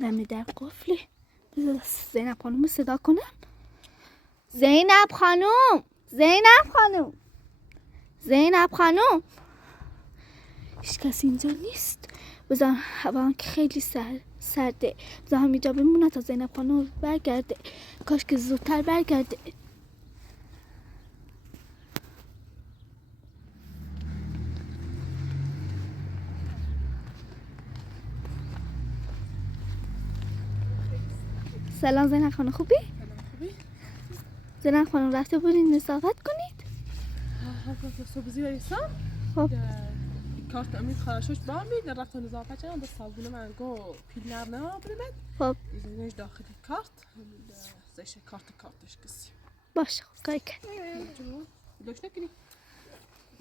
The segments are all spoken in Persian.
دم در قفله. بذار زینب خانم صدا کنم. زینب خانم، زینب خانم، زینب خانم. هیچ کسی اینجا نیست. بذار هوا که خیلی سرده. بذار همینجا بمونه تا زینب خانم برگرده. کاش که زودتر برگرده. سلام زینب خانم، خوبی؟ زینب خانم رفته بودین نظافت کنید؟ صبحی رئیسم خب کارت امید خراشش با امید رفتن نظافت کردن با صابون من گو پیل نرنه برمد خب ایزنش داخلی کارت زیش کارتش کسی باشه خب کاری کرد. دوش نکنی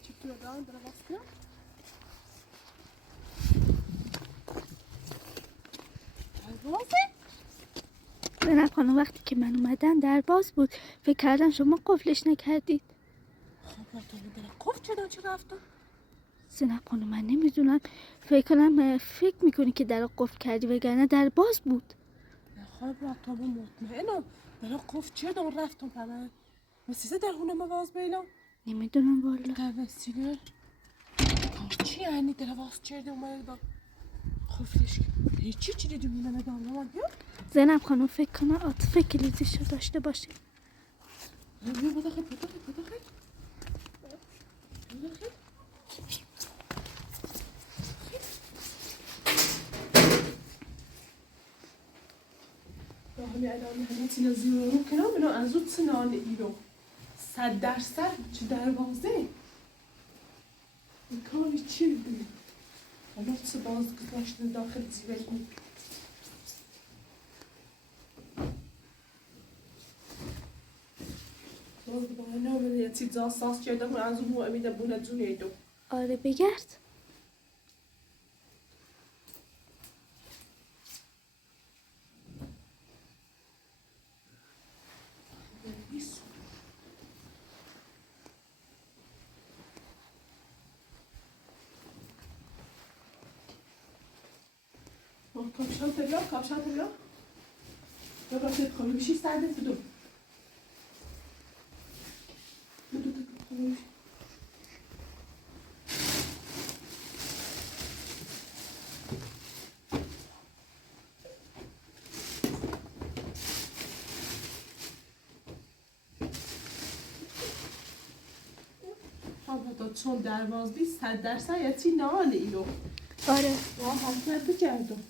چی تو دارم در باز کنم زینب خانم وقتی که من اومدم در باز بود. فکر کردم شما قفلش نکردید. خب تو در کف چه رفتم زینب خانم من نمیدونم. فکر میکنی که در قفل کردی وگرنه در باز بود. خب تو مطمئنم در کف چه دار رفتم پناه مسیزه در هونه مواز بیلم نمیدونم والا. در وسیله چی یعنی در واس چرده اومد با خفلش هیچی چی دیدی من ندارم زینب خانم فکر کنم عاطفه کلیدشو داشته باشه. بیا بداخل همه الان همه تینا زیرو رو کنم منو از اون سنان ایرو 100% چه دروازه این کاری چی بودی الان چه باز گذاشتن داخل زیرشون باز با نامه یه چیز اساس کردم و از اون امیده بونه جونه دو آره بگرد. کاپشان تبلا دو باید خواهی بشی سرده تو دو چون درواز بی 100% یتی نان ایرو آره حتما بگردم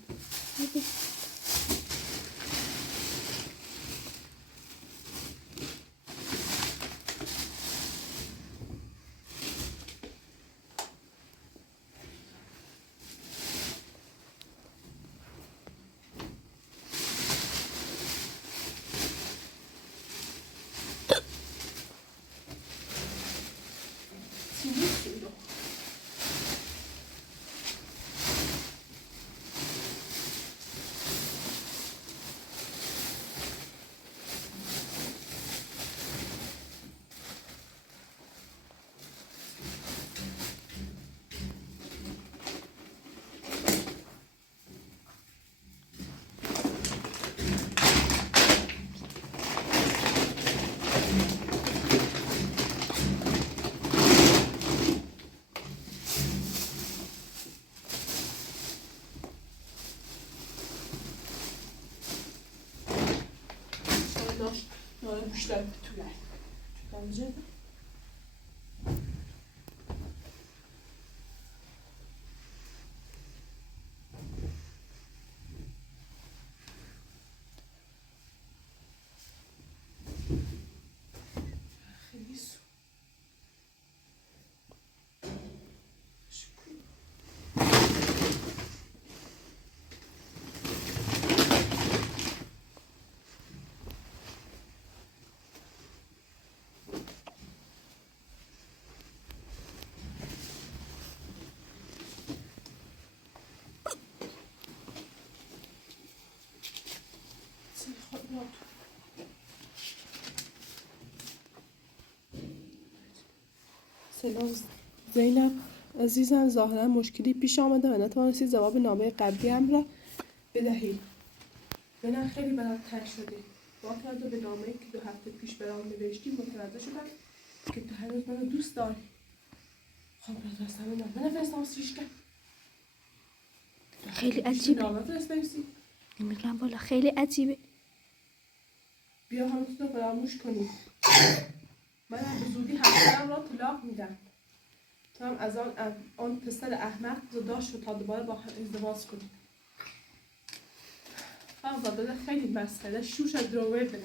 Müşteri tüler. Bence سلام زینب عزیزم، ظاهرا مشکلی پیش آمده و نتوانستی جواب نامه قبلیم را بدهی. من خیلی برات تنگ شده. با توجه به نامه‌ای که 2 هفته پیش برام نوشتی متوجه شدم که تو هنوز منو دوست داری. خب بفرستم نامه نفرستم سیشکم. خیلی عجیبه. نامه فرستم. نمیدونم بالا خیلی عجیبه. بیا همون رو فراموش کنی. من به زودی همسرم را طلاق میدم. تو هم از آن پسر احمق جدا شو تا دوباره با هم ازدواج کنی. خیلی خیلی مسخره شوش از دروغ بده.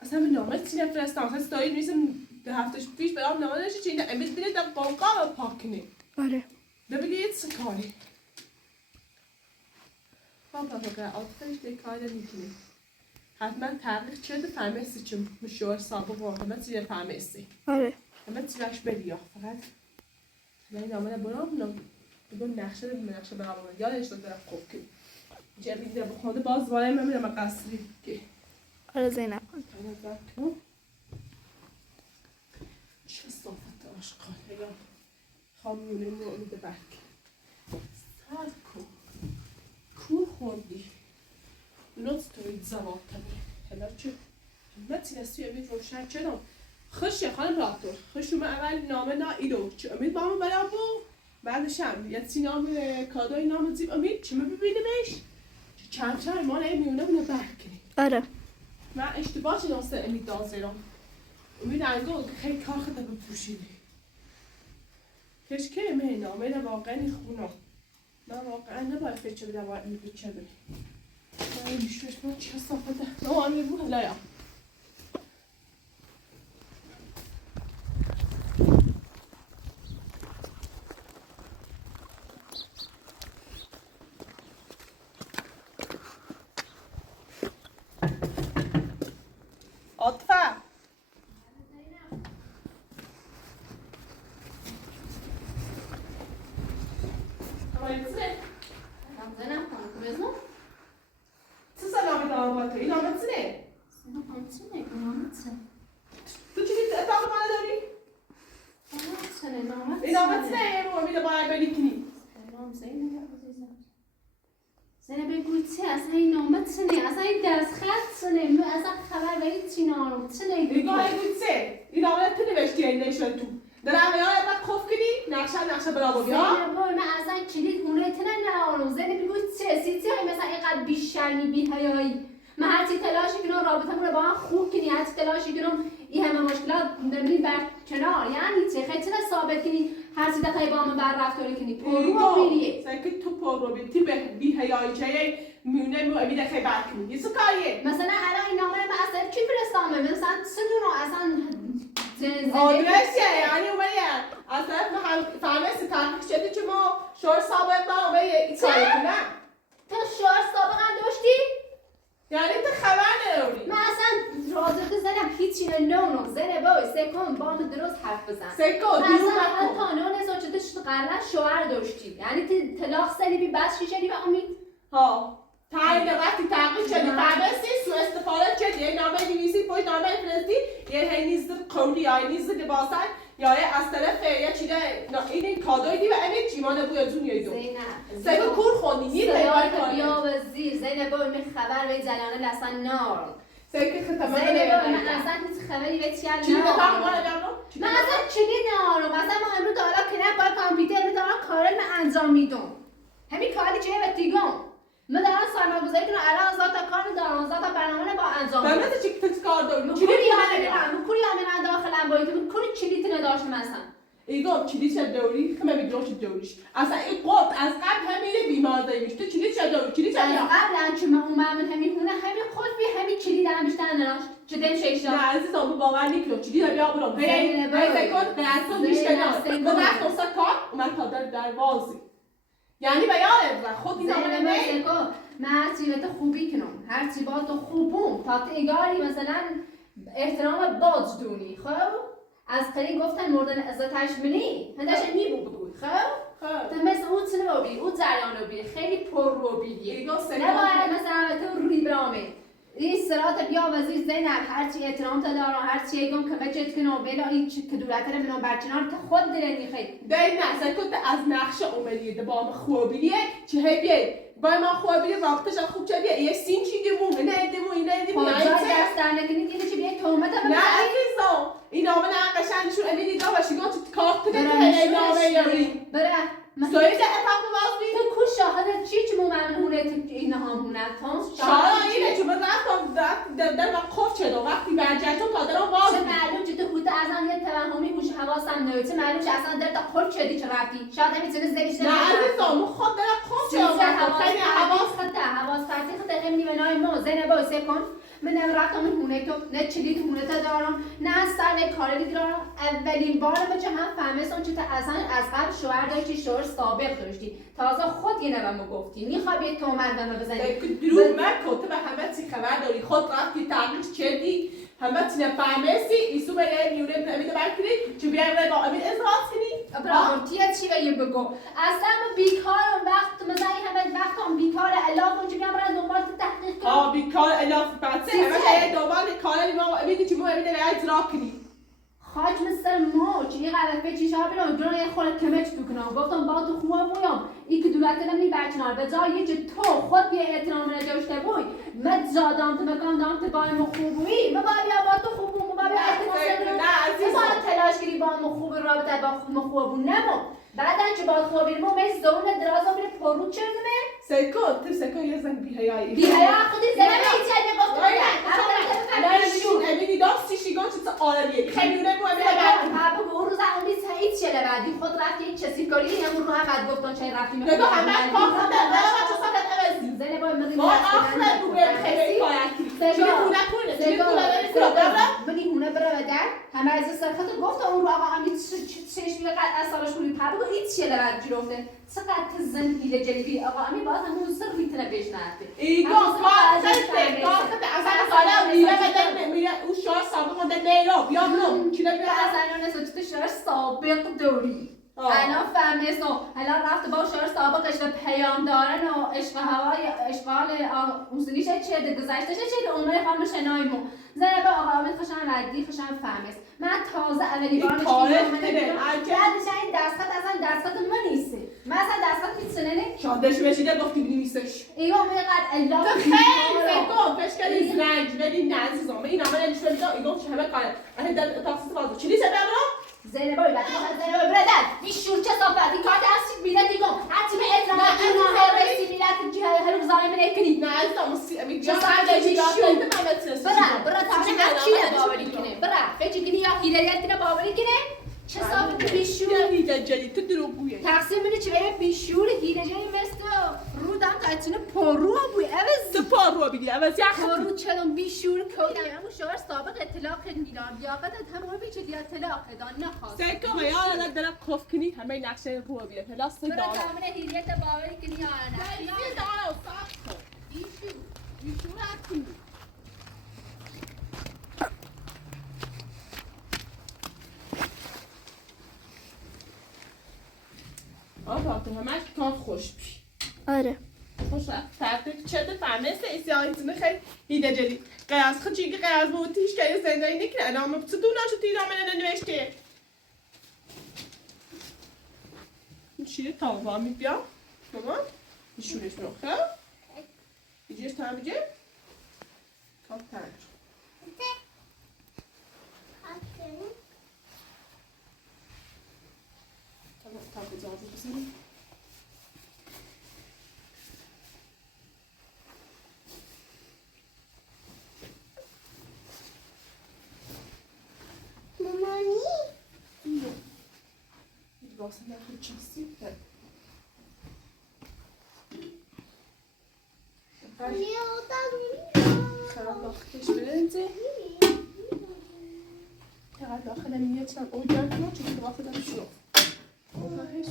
اصلا من نامه چی نفرستم؟ اصلا ستایی نیستم 2 هفته پیش برام نامه نوشتی چی؟ امروز بیره در قوقا رو پاک کنی. آره. ببینی یه چه کاری. بابا عاطفه‌اش کاری نمی‌کنه. حتما تحقیق کرده فهمیستی چون مشوار سابق همه چی فهمیستی. آره. همه چی راش بدیا فقط. من نامه برام بگم نقشه برام یادش رو طرف خوب که جدید در بخوده باز وارد می‌بینم قصری که آره زینب چه صافت آشقاله یا خامیونه مورد برک سر کو خوردی لطف توید زواد تبه هلا چه همتی نسوی امید روشن چدم خوشی خانم راکتور خوش اومه اول نامه نا ایلو چه امید با همه برام بو بعدش هم یه سی نام کادوی نام زیب امید چه ببینیمش چند ما نمیونه اونو برکنی آره. من اشتباه شناسته امید دازیرم امید انگار خیلی کار خدا بپوشیدی کشکه امید نامه دا واقعا خونم من واقعا نباید فکر بدم باید امید چه بری من این بیشوش من چه صافته نو امید بو هلایا عاطفه چه سلامی دارم با تو؟ این نامه چنه؟ تو چی دید اتاق منو داری؟ این نامه چنه؟ یه رو امید باید بری کنی زینب بگو چه اصلا این نامه چنه اصلا این دستخط چنه من اصلا خبر به هیچی نارم چنه نگاه این چه؟ این نامه تو نوشتی این نشون تو درم یاد بعد خوف کنی نقشه برا بیا زینب من اصلا کلید خونه تنه نارم زینب بگو چه سی های مثلا اینقدر بیشرمی بی‌حیایی من هرچی تلاشی کنم رابطمون رو با هم خوب کنی هرچی تلاشی کنم این همه مشکلات ببینید بر کنار یعنی چه خیلی چرا ثابت کنی هرچی دقیقه با من بر رفتاری کنی پرو بیلیه سعی تو پرو بیتی به بی‌حیایی چه میونه مو امید خیلی بد کنی یه کاریه مثلا الان این نامه من اصلا کی فرستامه مثلا سنونو اصلا آدرسیه یعنی اومه از طرف من فهمیستی تحقیق شده که ما شور ثابت ما اومه این کاری کنم تو شعار سابقا داشتی؟ یعنی تو خبر نداری من اصلا راجع زنم هیچی نونو زنه بای سکون با هم درست حرف بزن سکو من دیرو اصلا مکن حتی نون زوجتش قبلا شوهر داشتی یعنی تی طلاق سلی بی بس شیشری و امید ها تعیین وقتی تحقیق شده فهمیستی سو استفاده شد یه نامه نویسی پشت نامه فرستی یه هی نیز قولی یا نیز لباسن یا از طرف یه چیزه این کادوی دی و امید چیمان بوی از اون یه دو سکو کور خوندی نیه سیارت بیا و زیر زینب بای من خبر به جلانه لسن نار سکو ختمه زینب بای من اصلا هیچ خبری به چیل نار چی بفهم مانه من اصلا چلی نارم اصلا ما امرو دارا کنه با کامپیوتر می دارم کارل من انجام میدم همین کاری چه به تیگم من دارم سرمایه‌گذاری کنم الان ذات کار دارم ذات برنامه با انجام میدم فهمیدی چی کتک کار داری چی من داخلم باید کلی چیلیت نداشتم اصلا ایگو چیلی چه دوری که من میدونم چه دوریش اصلا این قرب از قبل همینه بیمارده میشه تو چیلی چه دوری چیلی چه از قبل که من اومدم همین هونه همین خود بی همین چیلی دارم بیشتر نداشت چه دم شیشا نه عزیزم باور نکنم چیلی داری آبرام هی سکون درستون بیشتر نه وقت اصلا کار اومد تا در بازی یعنی بیاره و خود این آمده نه من هرچی به تو خوبی کنم هرچی با تو خوبم تا تیگاری مثلا احترام باج دونی خب از قری گفتن مردن عزتش منی هندش میبو بگوی خب تو مثل اون چنو بی اون جریان رو بی خیلی پر رو بیدیه نباید مثلا تو روی برامه این سرات بیا وزیر زینب هرچی احترام تا دارم هرچی ایگم که بچت کنم بلا این که دولت رو منو برچنار تا خود درنی خیلی دای نظر کن از نقش اوملیه ده با ما خوابیلیه چه هی بیای با ما خوابیلیه رابطش خوب چه بیای یه سین چی دیمون نه دیمون نه دیمون خب جای دست در نکنید اینو چی بیای تومت هم نه عزیزم این نامه نه قشنگشون امیلی دا باشی گفت کارت بده که نامه یاری بره سوی ده اتاق باز تو کو شاهد چی مو ممنونه این هم هونه تون شاید اینه چون رفتم در وقت چه دو وقتی برگشتم تا درم باز چه معلوم چه تو خودت از آن یه توهمی هوش حواسم نمیاد چه معلوم چه اصلا در تا خود چه دی چه رفتی شاید نمیتونه زلیش نه عزیزم خود در خود چه خیلی حواس پرتی خود همینی منای مو زینب سه کن من رفتم این هونه تو نه چلید هونه تا دارم نه از سر نه کاری دارم اولین بار بچه هم فهمیدم چه تا اصلا از قبل شوهر داشتی شوهر سابق داشتی تازه خود یه نبم گفتی میخوای یه تومن به من بزنی درو من کته به همه چی خبر داری خود رفتی تغییر چردی همه چی نفهمیسی ایسو به یه میونه نمیده برکنی چه بیایم رای با امید ازراز کنی برامتیه چی به یه بگو اصلا من بیکارم وقت مثلا همه وقتم بیکاره علاقه اونجا بیام برای دنبال تحقیق کنم بیکار الاف بعد همه دنبال کار ما امیدی که ما امیده رای اجرا کنی خاک مثل ما چی قرفه چی شاب بیرون جون یه خورده کمچ بکنم گفتم با تو خوبه بویم این که دولت نمی برکنار به جای که تو خود یه احترام نجاشته بوی مت زادم تو مکان دام تو با ما خوبی ما با تو خوب بو ما بیا احترام نه عزیز ما تلاش کردی با ما خوب رابطه با ما خوب نمو بعدن که با خوبی ما مس زون درازا میره پرو چرنمه سکو یه زن بی‌حیایی بی‌حیا خودی زنم ایتیه گفت نه امیدی داستی شیگان چه عالیه خیلی اون مو بابا اون روز اون سعید چه بعدی خود رفت این چسی کاری همون رو هم بعد گفتن چه رفتی نگاه همه کار خود نه بچه ساکت عوضی زنه باید مدین ما آخر بو به خیلی کاری چه منی هونه بره و در همه از سرخط گفت اون رو آقا امید چش میگه قد اثرش کنید بابا این چیه لبد جلوفته چقدر زن هیله جلیبی آقا امید باز همون سر میتونه بشنرده ایگو کارت اصلا کالا میره بدن میره اون شاه سابق مونده نیرو بیام نو چی نمیره اصلا نسبت تو شهر سابق دوری الان فهمیستم الان رفته با شهر سابقش و پیام دارن و عشق هوای اشغال موسیقیش چه گذشتش چه اونای خانم شنایمو زنه با آقا امید خشن ردی خشن فهمیست من تازه اولی بار بعدش این دستخط اصلا دستخط من نیسته من اصلا دستخط میتونه نه شادش بشیده گفتی بنویسش ایوه میقد الا تو خیلی فکر فشکلی زنگ بدی نه عزیزم این نامه نشون میده ایگو چه همه کاره اهل در تاکسی بازو چی نیست بابا زینب باید زینب برادر بیشور چه صحبتی کارت هستی میله دیگه حتی به احترام اینا رئیس میلاد جه هر روز زایم نکنی نه عزیزم امی چه ساعتی برا تمام هرچی باوری کنه برا فکر کنی یا هیلریت را باوری کنه چه صحبت بیشور هیله جدی تو دروغگویی تقسیم میده چه به بیشور هیله جدی مثل رودم قطعه پرو بوی عوض تو پارو بیدی عوض یخ پرو چلون بیشور کودم همون شوهر سابق اطلاق میدم لیاقت همون بیچه دی اطلاق دان نخواست سکو یا الان در قف کنی همه نقشه رو بیه پلاس برا تمام هیلیت باوری کنی یا نه یه دارو صاف بیشور هستی آقا تو همش کار خوش بی آره خوش رفت فرده چه فهمیسته ایسی آیتونه خیلی هیده جدی قیاس خچی که قیاس بودیش که زندگی نکنه انامه بسه دوناشو تیرامه ننوشته این چیه تاوا می بیا مامان نشونش میخواه ایجیش تا هم بجه کام تنج تا بزازو بزنیم واسه نخود چیستی خراب وقتش برنزه چقدر داخل میاد چند اوجر کنم چون که وقت دارم شروع هیچ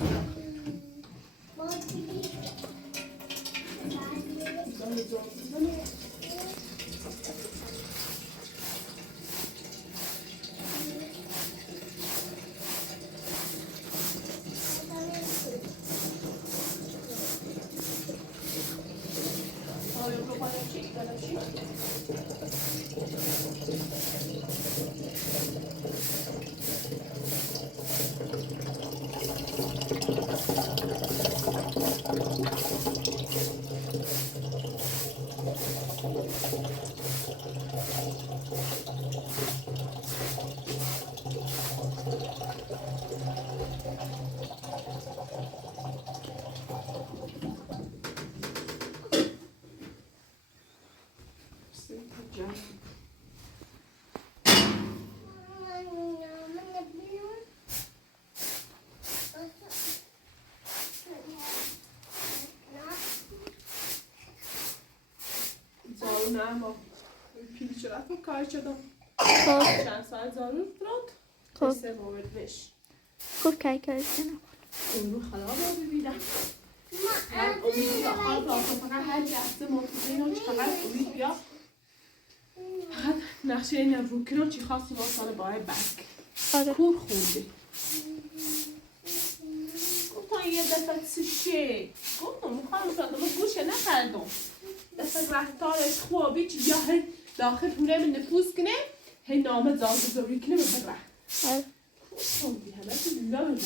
نه اما پیل چرا کار شدم خب چند ساعت ضرور درد خب سه باورد بش خب کی کنم اون رو خراب رو ببینم من امید داخل را فقط هر لحظه مرتضی رو چقدر امید بیا فقط نقشه این روکی رو چی خواستی با سال باید بک آره کور خونده گفتم یه دفعه سشه گفتم میخوام شدم گوشه نخردم دفعه رفتارش خوبی چی بیا هی داخل پونه من نفوذ کنه هی نامه زارگذاری کنه به بره آره کور خوندی همه تو لالا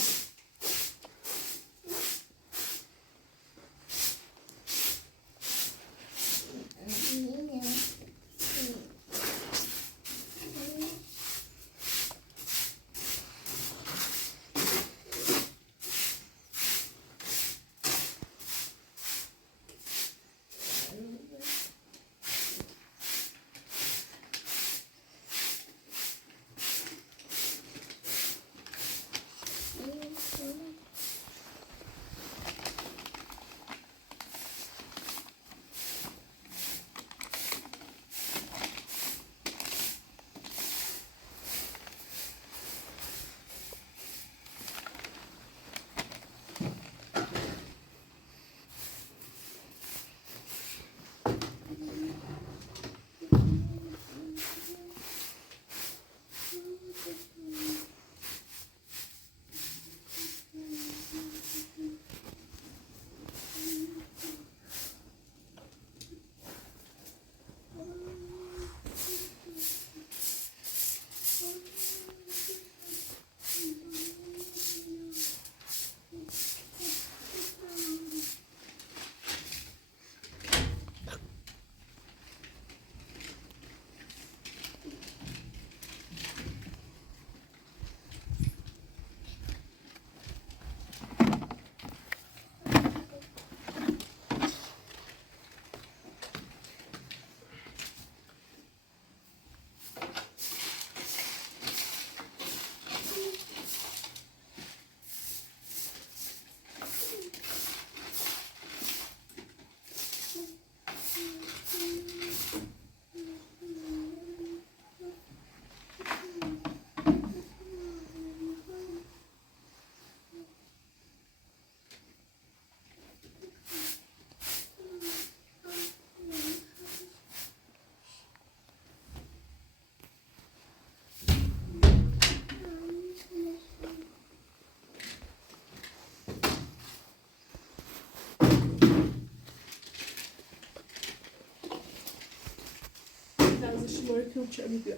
Marco çabuk ya.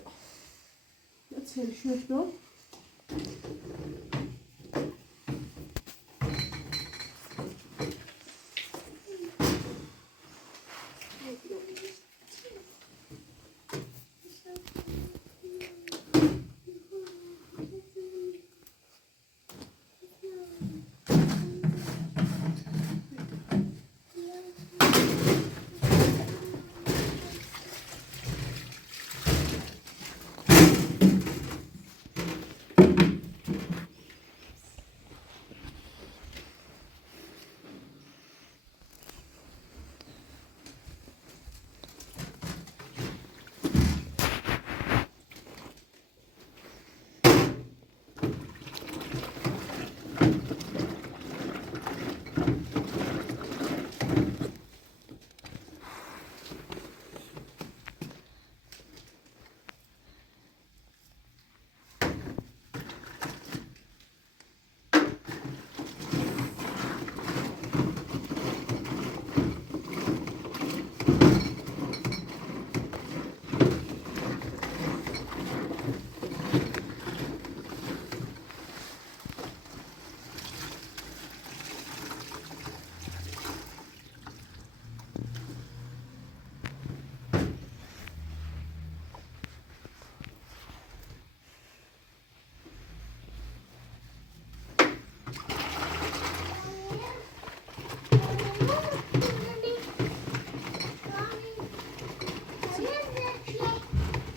Nasıl yaşıyor?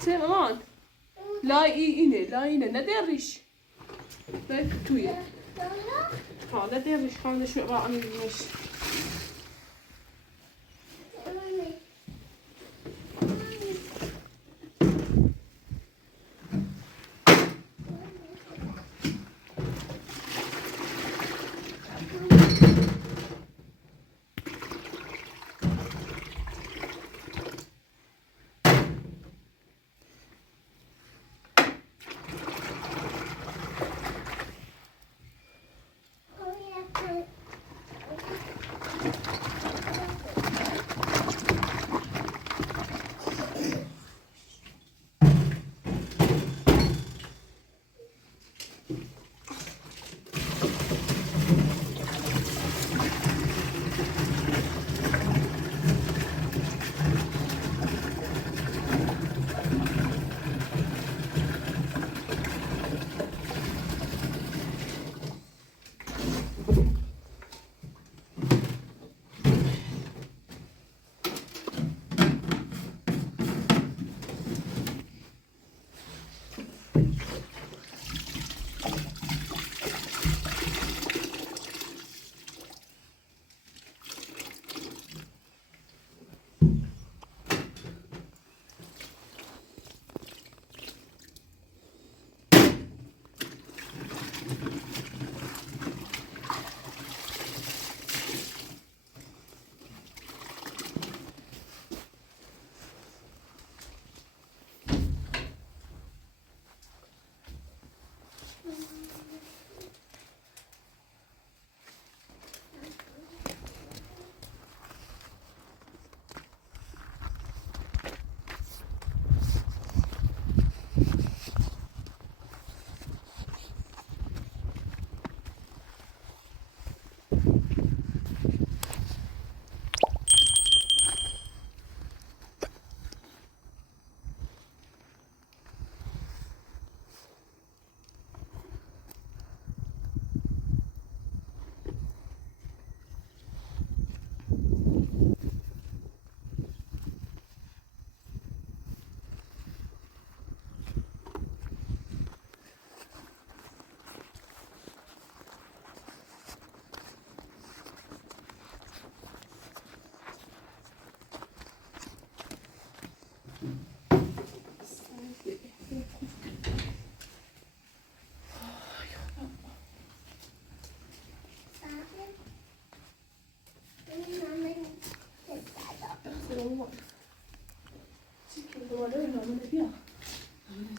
درسته مامان لای اینه لای اینه ندریش بک تویه ها ندریش خانه شو با عمیلش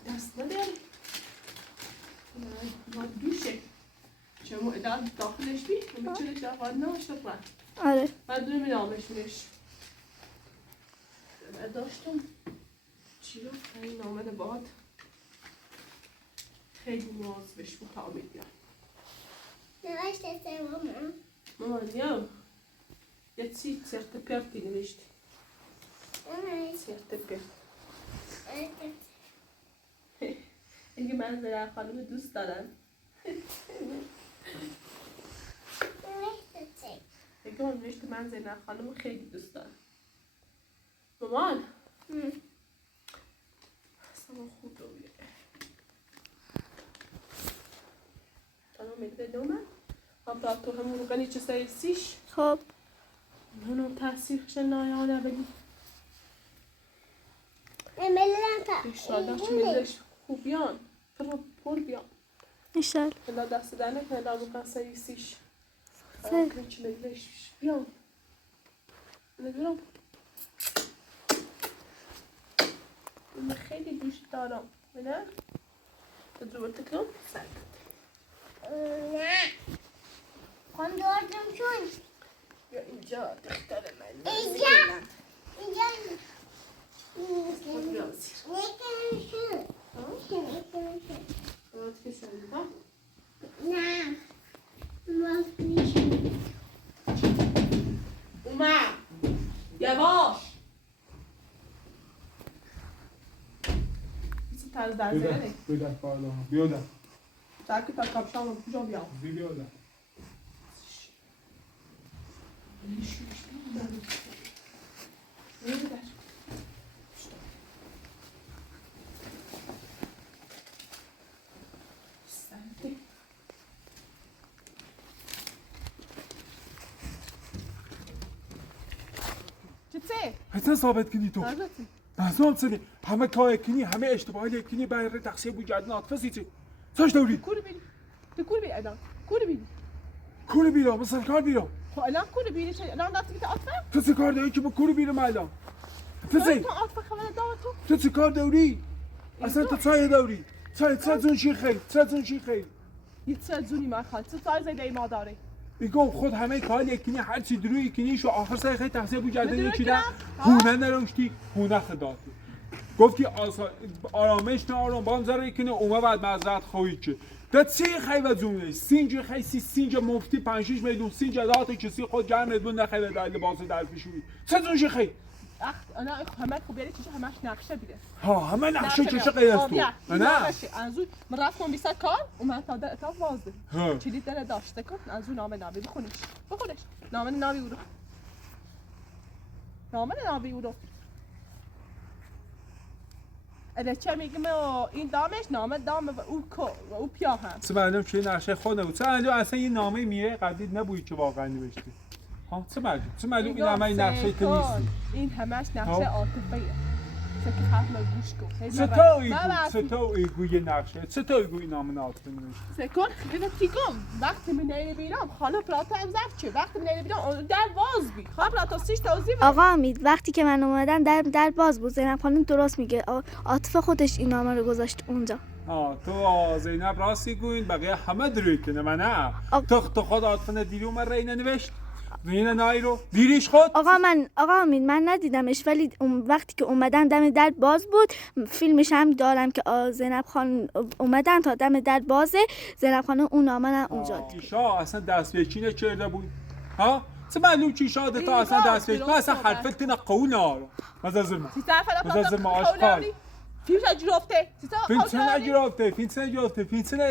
دست نداری ما دوشه چه اداد داخلش بی میتونه داخل ناشته بعد آره بعد نمیدامش میش داشتم چی رو این نامه بعد خیلی مواظ بش مطابق یا نوشته ماما مامان یا یه چی certificatie نوشت certificate اینکه من زرع خانم دوست دارم اینکه من نوشت من زرع خانم خیلی دوست دارم مامان اصلا خوب رویه تمام میده دومه حالا تو همون رو کنی چه سایسیش خب هنو تاثیرش نایانه بگی ایشالله چه میدهش خوب بیان پر بیان ایشال هلا دست دانه که هلا بکن سایسیش سر چه میدهش بیان ندارم من خیلی دوست دارم نه تجربه تکرم سعی نه خواهم دوردم چون یا اینجا دختر من اینجا اینجا بیان زیر باید که سعی ها نه اومد یواش بیسی ترز در زیره Böder pardon. Böder. سرکی تا کپشان رو کجا بیام Wie Böder? حسن ثابت کنی تو البته نظام سنی همه کار کنی همه اشتباهی کنی برای تقصیر بود جدن عاطفه سیچی ساش دوری کور بینی تو کور بینی الان کور بینی کور بیرا مثلا کار بیرا خب الان کور بینی چه الان دستی که عاطفه تو چه کار داری که با کور بیرا الان فزی تو عاطفه خبر داد تو تو چه کار دوری اصلا تو چای دوری چای زون شی خیر چای زون شی خیر یه چه زونی من خواهد تو سایز ایده ما داره میگم خود همه کار یکنی هر چی دروی کنی شو آخر سر خیلی تقصیر بود جدن بدون چی کنم؟ هونه نراشتی هونه خداتی گفتی آرامش نه آرام بام زره کنی اومه بعد معذرت خواهی چه ده چی خیلی زونه سینج خیلی سینج مفتی 5-6 میلیون سینج دهات کسی خود جمع بدون نخیلی در لباس در پیشوی چه زونش خیلی انا همه خوب بیاری چیزا همش نقشه بیده ها همه نقشه چه غیر از تو نه از اون من رفتم 20 کار اومد تا تا وازده ها. چیزی داره داشته کن از اون نام ناوی بخونیش نام ناوی او رو نام ناوی او رو اگه چه میگم این دامش نام دام و او پیا هم چه معلوم که نقشه خود نبود چه معلوم اصلا یه نامه میره قدید نبودی که واقعا نوشته ها چه معلوم این همه این نقشه که نیستی این همش نقشه عاطفیه چه که حرف گوش کن چطور ایگوی نقشه چطور ایگوی نام عاطفه نوشته سکون خیلی تیگم وقتی من نمیبینم خاله پراتا هم زفت چه وقتی من نمیبینم در باز بی خاله پراتا سیش توضیح بده آقا امید وقتی که من اومدم در باز بود. زینب خانم درست میگه. عاطفه خودش این نامه رو گذاشت اونجا. تو زینب راستی گوین بقیه همه دروی کنه من نه تو خود عاطفه دیدی اومد رینه نوشت رینه نایی رو دیریش خود آقا امید من ندیدمش ولی وقتی که اومدن دم در باز بود. فیلمش هم دارم که زینب خانم اومدن تا دم در بازه. زینب خانم اون نامه اونجا دید. ایشا اصلا دست به چینه چرده بود ها چه معلوم چی شاده تا اصلا دست به من اصلا حرفت نه قول نارو مزازرما مزازرما آشقال فیلم نجرافته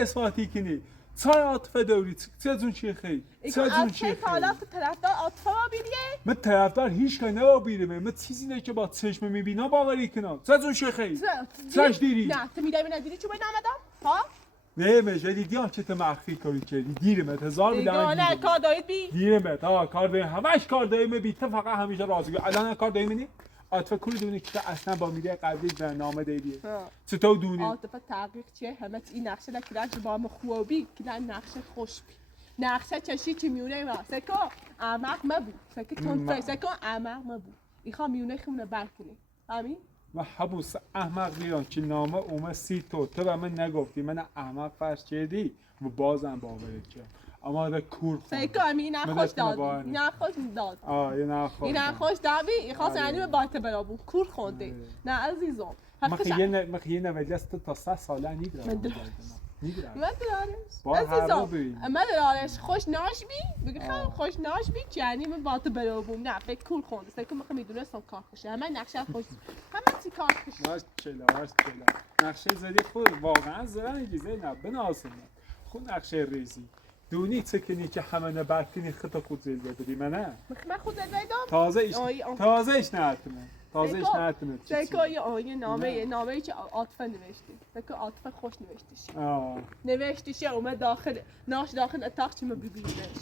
اثباتی کنی چای عاطفه دوری چه زون چی خیلی چه زون چی خیلی طرفدار عاطفه بیریه من طرفدار هیچ که نبیرم من چیزی نه که با چشم میبینم باوری کنم چه زون چی خیلی چش دیری نه تو میدونی ندیدی چون من آمدم ها نه مجه دیدی چه تو مخفی کاری کردی دیرمت هزار میدم نه کار دارید بی دیرمت کار داریم همش کار داریم بی تو فقط همیشه راضی الان کار داریم نی عاطفه کوری دونی که اصلا با میده قبلی برنامه دیدی چطور دونی عاطفه تحقیق چیه همه این نقشه که درش با خوبی که نقشه خوش بی نقشه چشی چی میونه ما سکو احمق مبو سکو تون سکو احمق مبو ایخوا میونه خونه برکنی همین و حبوس احمق بیران که نامه اومه سی تو به من نگفتی من احمق فرش کردی و بازم باورت کردم اما ده کور خون سکو همین نخوش داد نخوش داد یه نخوش این نخوش دادی ایخواست یعنی به باته برابون کور خونده نه عزیزم من یه نوجست تا 3 ساله نیدرم من دارش عزیزم من دارش خوش ناش بی بگه خیلی خوش ناش بی که یعنی من باته برابون نه فکر کور خونده سکو میخوام میدونستم کار خوشه همه نقشه خوش همه چی کار خوشه واش چلا نقشه زدی خود واقعا زرنگی زینب بناسم خود نقشه ریزی دونی چکنی که همه نبرکنی خطا خود زیل بدی منه من خود زیدم تازهش نهتمه سکو یه نامه که عاطفه نوشته سکو عاطفه خوش نوشتشه اومد داخل اتاق چی ما ببینیمش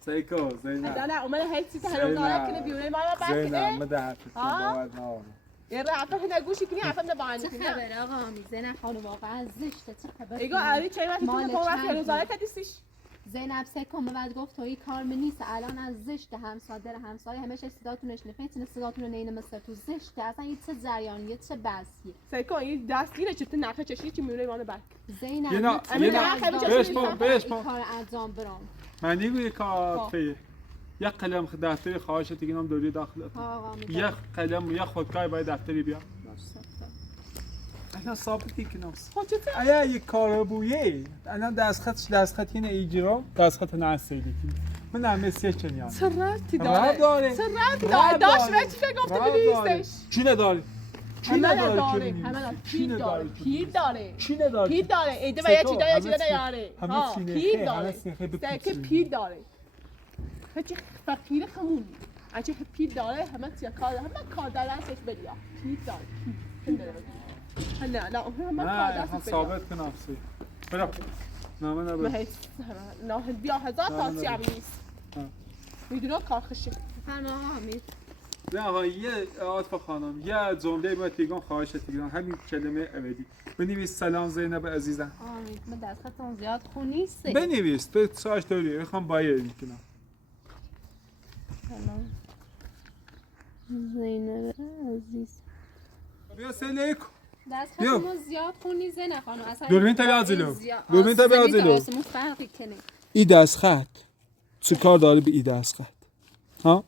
سکو زینب نه اومد هیچی که هلو ناره کنه بیونه ما برکنه زینب مده حرفی باید نارم یه رفته هنه گوشی کنی حرفم نباید کنی چه خبره آقا آمی زینب خانم واقعا زشته چه خبره ایگو علی چه وقتی تو پا وقتی روزانه کدیستیش زینب سکم بعد گفت توی کار نیست الان از زشت همسایه همش صداتونش نفهمید صداتون رو نینه مثل تو زشته اصلا یه چه جریانیه چه بحثیه سکو این دستگیره چه تو نقشه چشی چی میونه ایوانه برک زینب بهش کار انجام برام من دیگه یه کار فیه یک قلم دفتری خواهشت دیگه نام دوری داخل یک قلم یک خودکار باید دفتری بیا الان ثابتی که ناس ایا یک کار بویه الان دستخط اینه ایجرا دستخط نسیدی من هم مثل چنیان چه ربطی داره داشت و چی که گفته بنویسش چی نداری پیر داره ایده و یه چی داره یاره پیر داره هچی فقیر خمونی اچه پیر داره همه کار داره ازش بریا پیر داره نه همه ثابت کنم سی برو نامه نبرد نه بیا هزار تا چی هم نیست میدونم کار خشه فرما آقا امیر نه آقا یه عاطفه خانم یه جمله با تیگان خواهش تیگان همین کلمه ابدی بنویس سلام زینب عزیزم آمید من دست خطم زیاد خون نیسته بنویس تو ساش داری میخوام باید میکنم سلام زینب عزیز بیا سلیک دست بیا. خطم زیاد خون نیست زینب خانم اصلا دوربین تا بیاد جلو. دوربین تا بیاد جلو. آسمون فرقی کنه ای دست خط چه کار داره به ای دست خط ها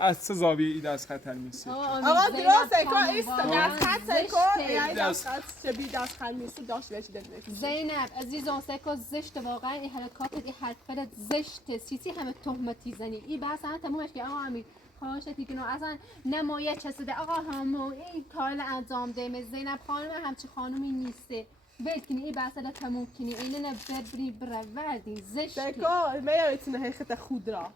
از چه زاویه ای دست خط میسی آقا درسته که ایست دست خط سکو یعنی دست خط چه بی دست خط میسی داشت بهش دلنه زینب عزیزان سکو زشت واقعا این حرکات این حرکت زشت سیسی همه تهمتی زنی این بحث هم تمومش که آقا امیر خواهشتی که اصلا نمایه چسیده آقا همو این کار انجام ده زینب خانم همچی خانومی نیسته ول کنی این بحث را تموم کنی اینه نه ببری بروردی زشته سکو میایتونه حقیقت خود را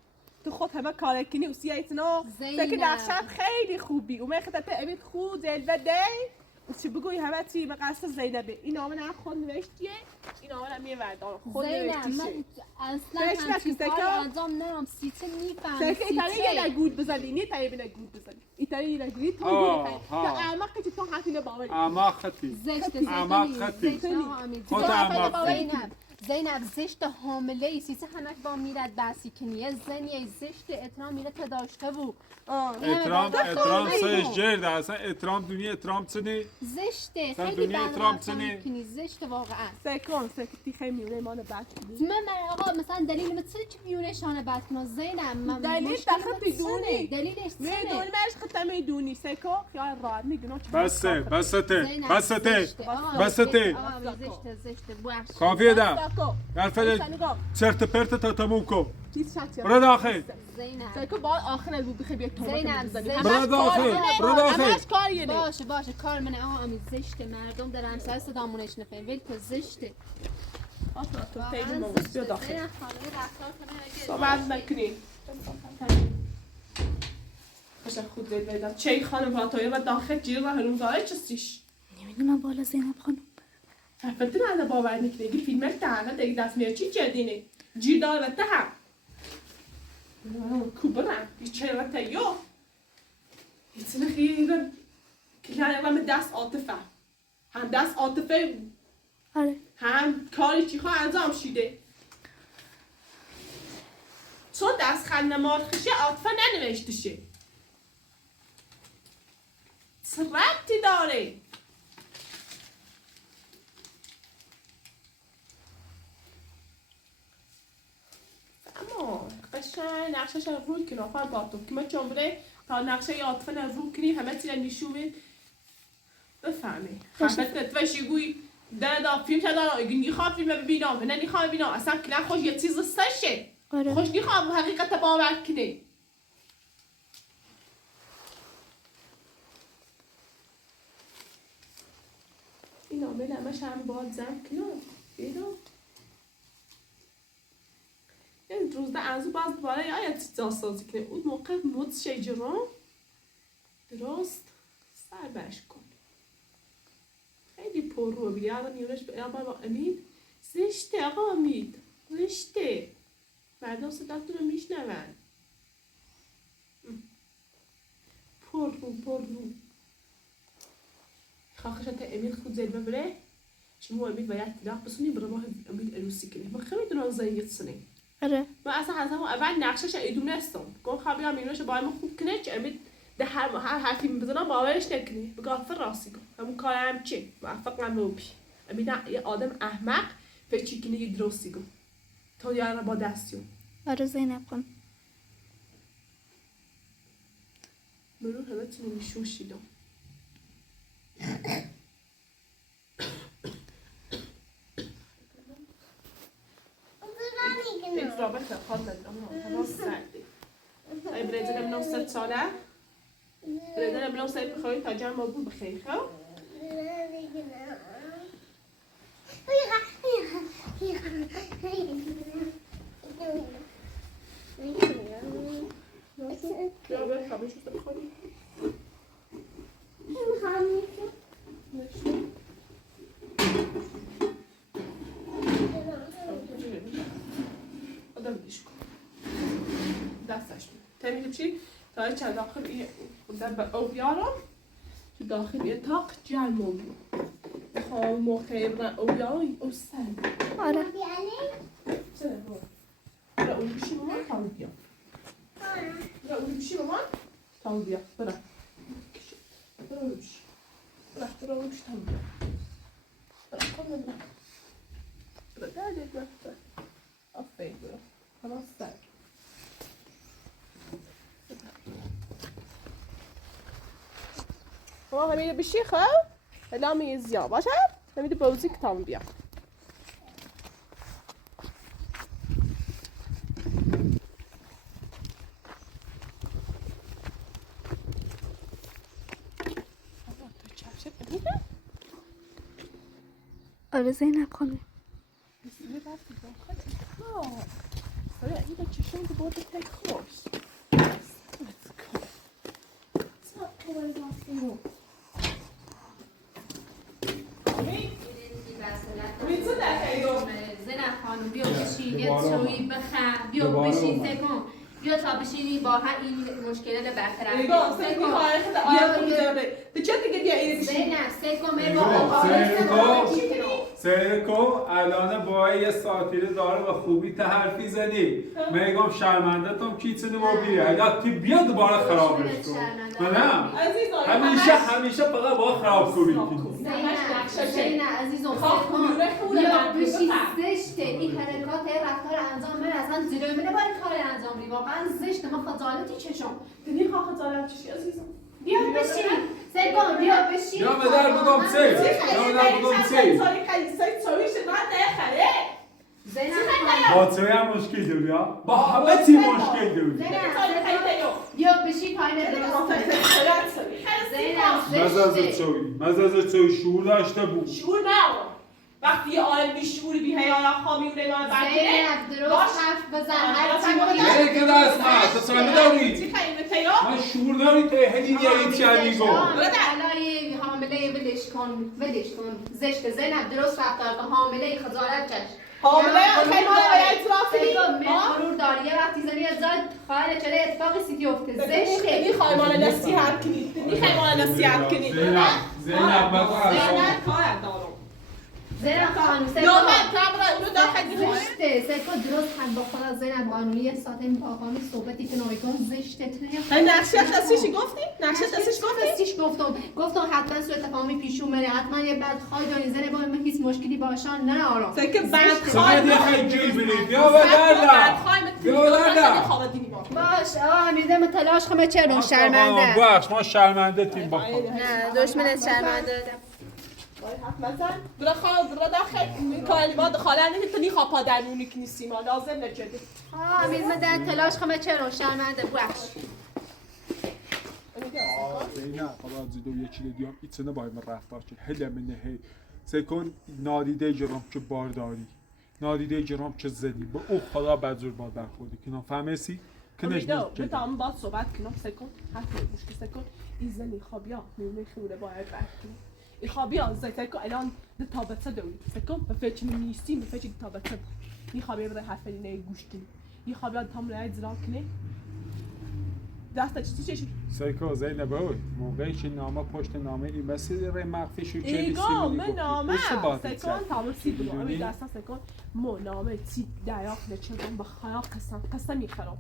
تو خود همه کار کنی و سیایتنا زینب. سکو نقشت خیلی خوبی و میخواد امید خود جلوه دی و چی بگوی همه چی به قصد زینبه این نامه نه خود نوشتیه این نامه نه میوردان خود زینب نوشتیشه من اصلا زشت همچی نکن، کار سکو. انجام نرم سیچه میفهم سکو ایتالی یه گود بزنی نه تایی بینه گود بزنی ایتالی یه گودی تو آه، گود آه. تا اعماق که تو حتی نباوری اما خطی زشت اعماق زینب خطی. زشت آقا امیر خود اعماق خطی. زینب زشت حامله ای سیسه همک با میرد بحثی کنی یه زنیه زشت احترام میره تا داشته بود احترام سایش جرده اصلا احترام دنیا احترام چنی زشته سن خیلی دنیا بد احترام رفتار چنی؟ میکنی زشت واقعا سکو خیلی میونه ایمان بد کنی من آقا مثلا دلیل من چه میونه شانه بد کنم زینب من دلیل مشکل دخل من بدونی. چنه؟ دلیلش میدونی چنه مرش خطه میدونی سکو خیال راحت میگنو بسته بسته زینب بسته زشته. آقا، بسته آقا، زشته زشته بخش کافیه ده سکو الفل چرت پرت تا تموم کن چیز شد برو داخل زینب سکو باید آخر بود بخی بیاد تومه زینب، بزنی زینب. برو داخل برو داخل همش کاریه نه باشه کار منه آقا امید زشته مردم در همسایه صدامونش نفهم ولی تو زشته آسا تو واقعاً تیجی مواز زشته. بیا داخل زینب خانم رفتار کنه اگه- صحبت نکنی خوش خود زید ویدم چه خانم فاتویه و داخل جیر و هنوز داره چستیش نمیدونم بالا زینب خانم حرفت نه باور نکنی اگه فیلمش دهنه دیگه دست میره چی جدینه جیر داره ته هم کوبرم بیچه رته یو یه خیلی کلانه و دست عاطفه هم دست عاطفه آره هم کاری چی خواه انجام شده چون دست خند مارخشه عاطفه ننوشته شه چه ربطی داره اما قشنگ نقشش رو روی کنه آفر باتم که من جمعه تا نقشه عاطفه رو روی کنی همه چی رو نشون بفهمی خفت توشی گوی دا فیلم که دارم اگه نیخوام فیلم ببینم و نه نیخوام ببینم اصلا کلا خوش یه چیز سشه آره خوش نیخوام حقیقت باور کنی این نامه نمش هم باید زن کنم بیدم این روزده ازو باز دوباره یا چیزا سازی کنه اون موقع مد شیجران درست سر بش کن خیلی پر رو بیدی الان میونش به آقا امید زشته آقا امید زشته مردم صداتون رو میشنون پر رو خواهشت امید خود زد ببره شما امید باید تلاق بسونی برای ما امید عروسی کنه ما خیلی دونم زنیت سنه آره من اصلا از همون اول نقشش ایدونه استم گم خواهی هم میونش باید ما خوب کنه چه امید ده هر حرفی میبزنم باورش نکنی بگو آفر راستی کن همون کارم چه موفق نموبی امید یه آدم احمق فکر کنه یه درستی کن تا یارا با دستیون آره زینب خانم منو همه چی نمیشون شیدم این رابطه خواهد ندارم همه سردی ای بریدنم 900 ساله بریدنم 900 بخوایی تا جمع ما بود بخیری خب یا به خواهی شده بخوری آدم دیش کن دستش می تمیز چی؟ تا چند داخل به او بیارم تو داخل اتاق جمع بود خواهم موقع او بیارم او سر آره چرا برا اون بشی مامان تا بیام برا اون بشی مامان تا بیام برا اون بشی برا اون بشی تا بیام برا کن برا برا درده برا آفرین برا خلاص سر ما همینه بشی خب الان میگه زیاد باشه نمیده بوزی که تام بیام آره زینب خانم زینب خانم بیا بشین یه چویی بخر بیا بشین سکن بیا تا بشینی با این مشکلات برطرف زینب سکن سیرکم الان با یه ساتیره داره و خوبی تا حرفی زدی میگم شرمنده تام کیتونه ما بیه اگر تی بیا دوباره خرابش کن نه همیشه فقط با خراب کنی زینب عزیزم سکن بیا بشین زشته این حرکات رفتار انجام من اصلا زیرای منه باید کار انجام ری واقعا زشته من خجالتی چشم دنی خواه خجالت چشی عزیزم بیا بشین سکن بیا بشین یا مدر بگم سه یا مدر بگم سه با توی هم مشکل داری ها با همه تی مشکل داری بیا بشین پایین مزازت چوی شعور داشته بود شعور نه وقتی یه آل بیشعوری بی حیا خامیونه نام زینب درست حرف بزن هر چی یه که دست نه تو سامی داری من شعور داری تو هدی یه چی میگو حالای حامله ولش کن زشته زینب درست رفتار کن حامله خجالت چش حامله خیلی باید مرور داری یه وقتی زنی از جای خواهر چرا اتفاقی سیدی افته زشته میخوای مال نصیحت کنید میخوای مال نصیحت کنید زینب بگو زینب خانم زشته سکو درست هم با خدا زینب قانونی یه ساعت این با خانم صحبتی که نمی کن زشته نقشش دستیشی گفتی؟ دستیش گفتم حتما سوء تفاهمی پیش اومده حتما یه بدخواه داری زنه با من هیچ مشکلی باشان نه آرام سکه بدخواه خیلی جیل برید بیا بدردم باش میده من تلاش کنم چه شرمنده باش ما شرمنده تیم با نه دشمنت شرمنده برا داخل کلمات خاله نمیتونی خوابا درمونی کنیسی ما لازم نجده میزه در تلاش کنم چه شرمنده بخش نه خدا زیدو یه چیز دیام ایتسنه باید من رفتار که هله منه هی سکن نادیده جرام که بارداری نادیده جرام که زدی با او خدا بدزور باد برخوردی که نفهمه سی کنش نیست جدی بتام باید صحبت کنم سکن حرف نمیشه که سکن ایزنی خوابیا میونه خوره باید برکنی ای خوابیا سکن الان ده تابته دوی سکن به فکر نیستیم به فکر تابته ای خوابیا بده حرف نه گوش کنی ای خوابیا تام رای زرا کنی دست چی سایکو زینب موقعی که نامه پشت نامه این مسیر ری مخفی شو چه ایگا من نامه سکن تامسی بود امی دستا سکن مو نامه تی دریافت نچردم به خیا قسم میخرم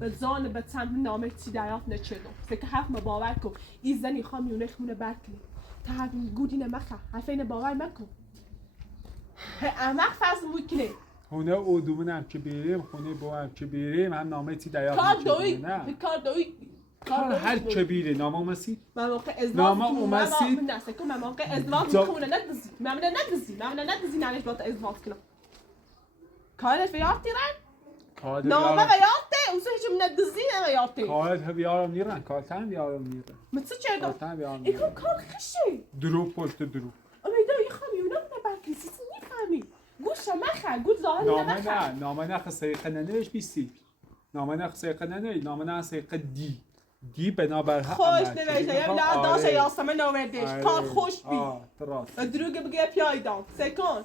به زان به تم نامه تی دریافت نچردم سکه حرف ما باور کن ای زنی خوامیونه خونه برکنی تا حرف گودی نمخه حرفین باور مکن احمق فرض بود کنه خونه اودومون هم که بیریم خونه با هم که بیریم هم نامه تی دریافت کار هر که بیره نامه اومسی؟ من موقع ازدواج نامه اومسی؟ من موقع ازدواج میکنه ندزی من ندزی نانش باید ازدواج کنم کارش بیارتی رن؟ نامه بیارتی اوزه هیچم ندزی نمیارتی کارت بیارم نیرن کارت هم بیارم نیرن مثل چه دو؟ ایکم کار خشی دروب پشت دروب امیده ای خمیونه نبرکی سیسی نیفهمی گوشم مخه گوش ظاهری نمخه نامه نخ سیقه ننوش بیستی نامه نخ سیقه ننوش نامه نخ سیقه دی بنابر خوش نوشته یه داشت یاسمه نوردش کار خوش بی دروگه بگه پیایدان سکن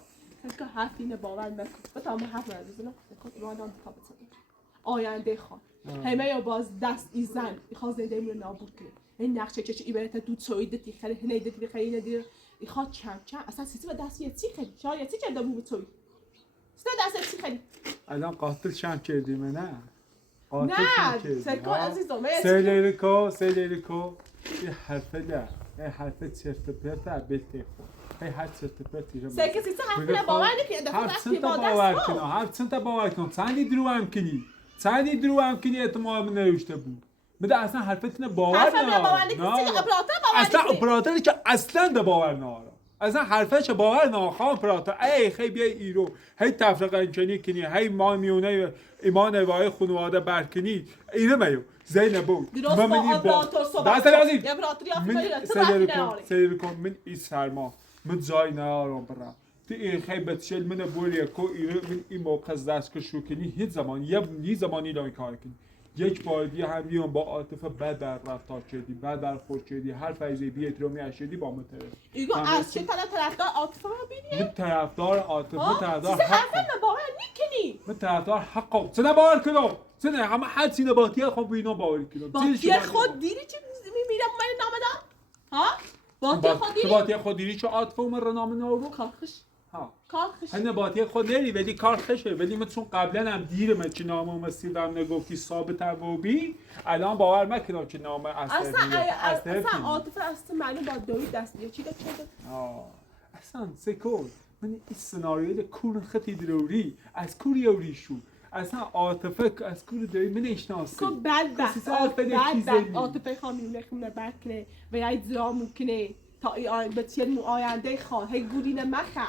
حرف اینه باور نکن بتام حرف نزدن سکن ایران دام کتاب آینده خواه همه یا باز دست ایزن خواست زنده میره نابود کنه این نقشه چه ایبرت دو تویده تی خیلی هنیده تی خیلی ندیر خواست چم اصلا سیسی و دست یه چی خیلی شاید یه چی کرده بود توی سه دست چی خیلی الان قاتل شم کردیم نه قاتل نه شم کردیم سکون عزیزم سیلیریکو یه حرفه ده یه حرفه چرت پرت بلته خود هی هر چرت پرتی رو سکه سیسی حرفه باور نکنه دفعه دستی با دست رو هر چند باور کن چندی درو هم کنی اعتماد نوشته بود بده اصلا حرفتون باور اصلا اپراتوری که اصلا ده باور نهارم اصلا حرفش باور نهارم اپراتور ای خیلی بیا ایرو هی تفرقه کنی هی ما میونه ایمان وای خانواده برکنی اینه میو زینب بود درست با اپراتور صحبت من این سرما من جای نهارم برم تو این خیلی بتشل من بوری کو من این موقع دست کشو کنی هیچ زمان یه زمانی داری کار کنی یک بار دیگه هم بیام با عاطفه بد در رفتار کردی بد در خود کردی هر فیضی بی احترامی اشدی با من ایگو از چه طرفدار عاطفه رو بینی؟ من طرفدار عاطفه من طرفدار حق باور نکنی من طرفدار حقم چه باور کنم چه همه هر چی باطیه خب اینا باور کنم باطیه خود دیری چه میمیرم من نامه دام ها باطیه خود دیری چه عاطفه من رو نامه نارو کارخش ها کارخش هنه باطیه خود نری ولی کارخشه ولی من چون قبلا هم دیرم که نامه مسیدم نگفتی ثابت و بی الان باور نکنم که نامه اصلا عاطفه اصلا معلوم با دوید دست بیه چی داد اصلا سکون من این سناریوی کور خطی دروری از کوری شو اصلا عاطفه از کور داری من اشناسه که بدبخت عاطفه خواهیم نخونه برکنه و یا اجرا ممکنه تا بچه مو آینده خواه هی گورینه مخه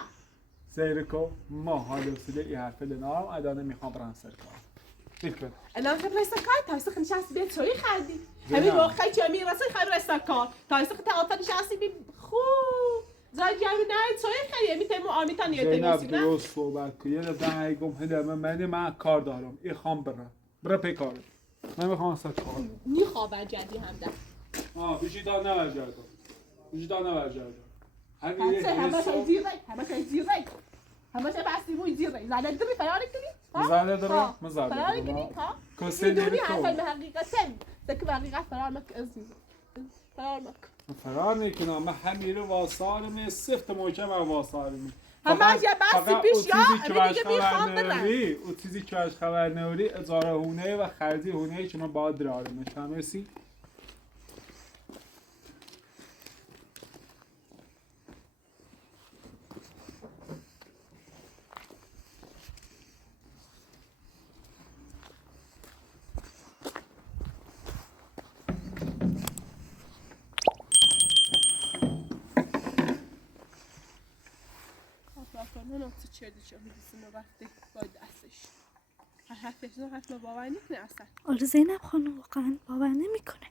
سیرکو ما حالا سیده ای حرفه لنارم ادانه میخوام برن سر کار بکن الان خیلی رستا کار تایسته خیلی نشستی بیاد چایی خردی همین موقعی که میرسه خیلی رستا کار تایسته خیلی تعاطا نشستی بی خوب زای جایی نه چایی خیلی میتونم آمیتان یه تمیسی نه زینب درست صحبت کن یه دفعه گم هدمه من کار دارم ای خام برا پی کارم من میخوام سر کار میخوابر جدی هم ده بیشی دار نورجردم همه زیره همه بستی موی زیره زنده دمی فرار کنی؟ زنده دارم؟ من زنده فرار کنی؟ میدونی حتی به حقیقتم دکی به حقیقت فرار مک عزیزم فرار مک فرار نکنم من همیره واسارمه سفت محکم و واسارمه همه یه بستی پیش یا همه دیگه میخوام بدن او چیزی که از خبر نوری اجاره هونه و خرجی هونه که من باید درارمش همسی نه نقطه چردی چه میدیسیم رفته با دستش هر حرفش نه حرف باور نکنه اصلا آره زینب خانم واقعا باور نمیکنه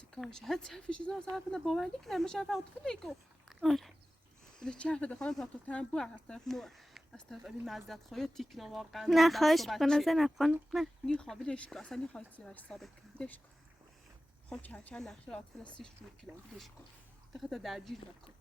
چی کارشه هر حرفش نه حرف نه باور نکنه مش حرف عاطفه نگو آره ولی چه حرف دخوام پراتوتام بو از طرف این مزدت خواهی تیکنا واقعا نه خواهش کنه زینب خانم نه میخوابیدش که اصلا میخواد چیزی ثابت کنه دش کن خب چند نقشه عاطفه نسیش روی کنم دش کن تا درگیر نکن